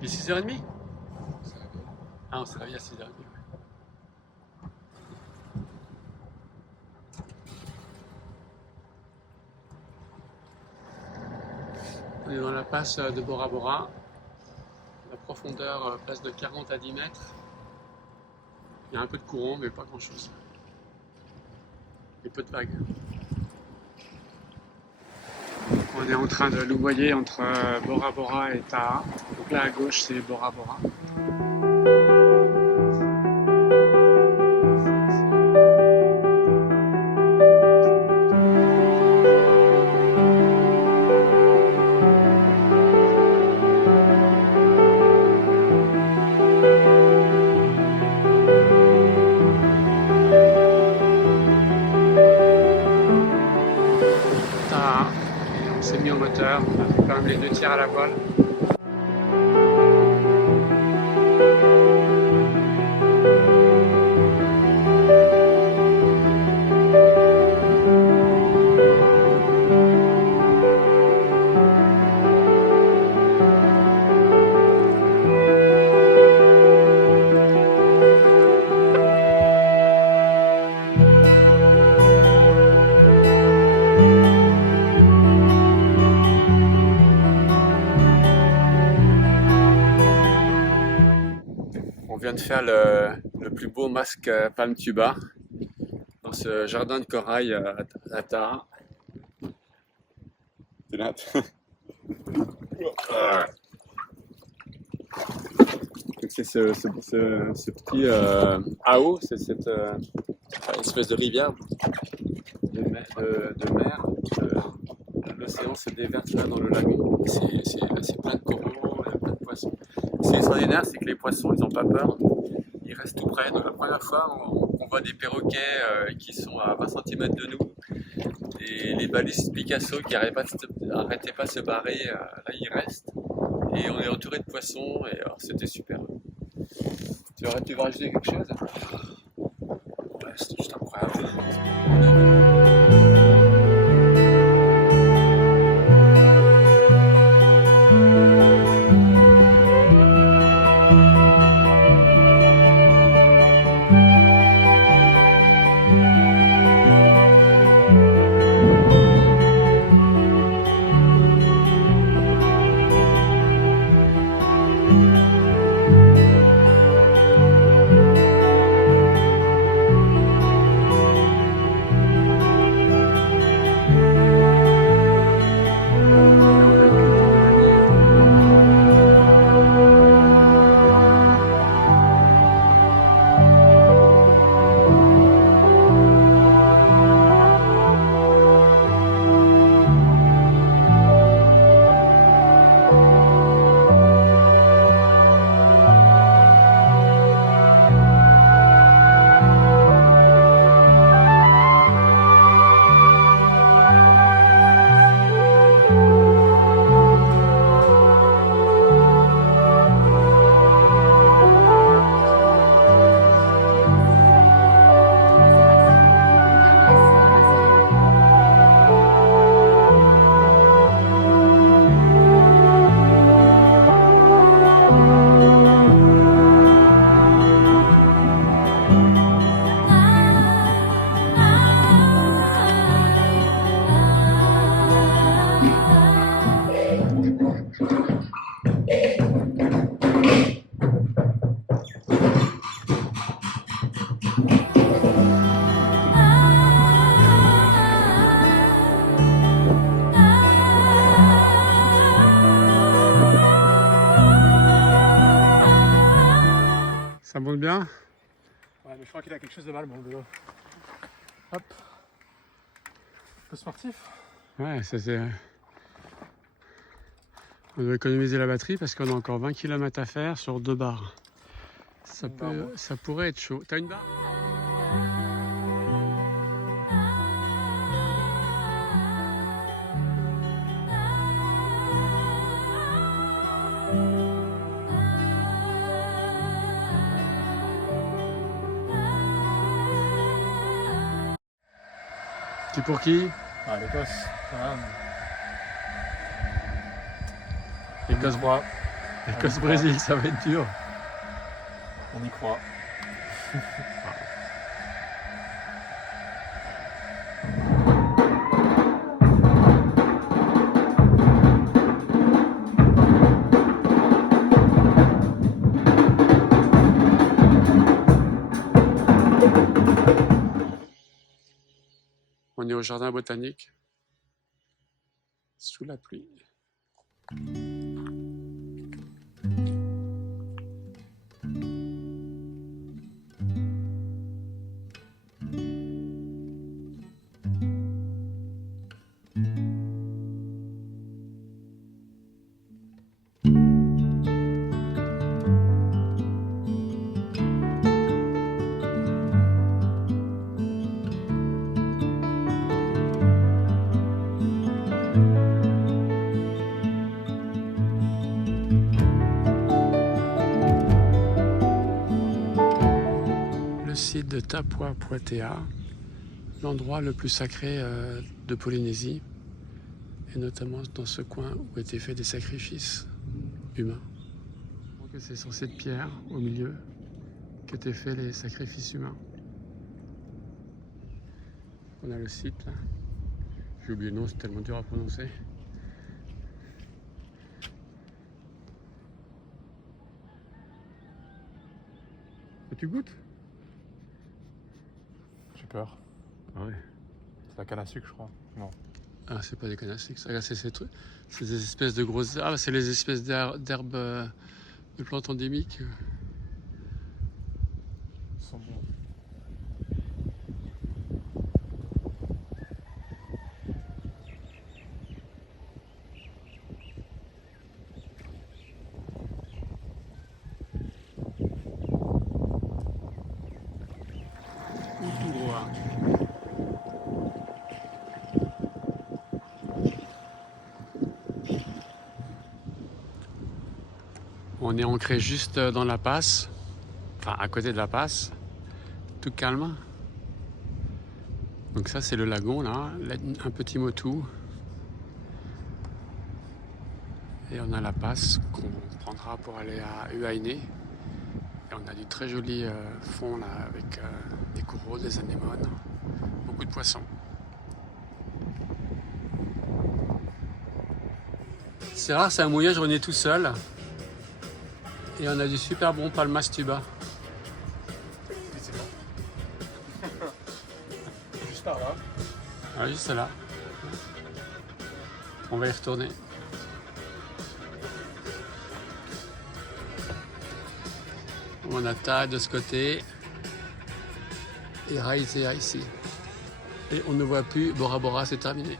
Il est 6h30? Ah, on s'est réveillé à 6h30. On est dans la passe de Bora Bora. La profondeur passe de 40 à 10 mètres. Il y a un peu de courant, mais pas grand chose. Et peu de vagues. On est en train de louvoyer entre Bora Bora et Taha. Donc là à gauche c'est Bora Bora. Taha. Et on s'est mis au moteur. On a fait quand même les 2 tiers à la voile. On vient de faire le plus beau masque palm tuba dans ce jardin de corail à Taha. C'est ce petit AO, c'est cette espèce de rivière de mer. L'océan se déverse là dans le lagon. C'est plein de coraux, plein de poissons. Ce qui est extraordinaire, c'est que les poissons, ils n'ont pas peur. Ils restent tout près. Donc la première fois, on voit des perroquets qui sont à 20 cm de nous. Et les balistes Picasso qui n'arrêtaient pas de se barrer, là ils restent. Et on est entouré de poissons, et alors c'était super. Tu veux rajouter quelque chose? Ouais, c'était juste incroyable. Ça monte bien? Ouais, mais je crois qu'il a quelque chose de mal, mon vélo. Hop. Un peu sportif. Ouais, on doit économiser la batterie parce qu'on a encore 20 km à faire sur 2 barres. Ça pourrait être chaud. T'as une barre? C'est pour qui? Ah, l'Écosse. Écosse. Écosse-Brésil, ça va être dur. On y croit. On est au jardin botanique, sous la pluie. Site de Tapua-Poitea, l'endroit le plus sacré de Polynésie, et notamment dans ce coin où étaient faits des sacrifices humains. C'est sur cette pierre au milieu qu'étaient faits les sacrifices humains. On a le site là. J'ai oublié le nom, c'est tellement dur à prononcer. Tu goûtes? J'ai peur. Ah ouais. C'est la canne à sucre, je crois. Non. Ah, c'est pas des cannes à sucre. Regarde, c'est ces trucs. C'est des espèces de grosses. Ah, c'est les espèces d'herbes, de plantes endémiques. Ils sont bons. On est ancré juste dans la passe, enfin à côté de la passe, tout calme. Donc ça c'est le lagon là, un petit motu. Et on a la passe qu'on prendra pour aller à Huayné. Et on a du très joli fond là avec des coraux, des anémones, beaucoup de poissons. C'est rare, c'est un mouillage, on est tout seul. Et on a du super bon palmas tuba. Juste par là. Ah, juste là. On va y retourner. On a taille de ce côté et Raitea ici. Et on ne voit plus, Bora Bora c'est terminé.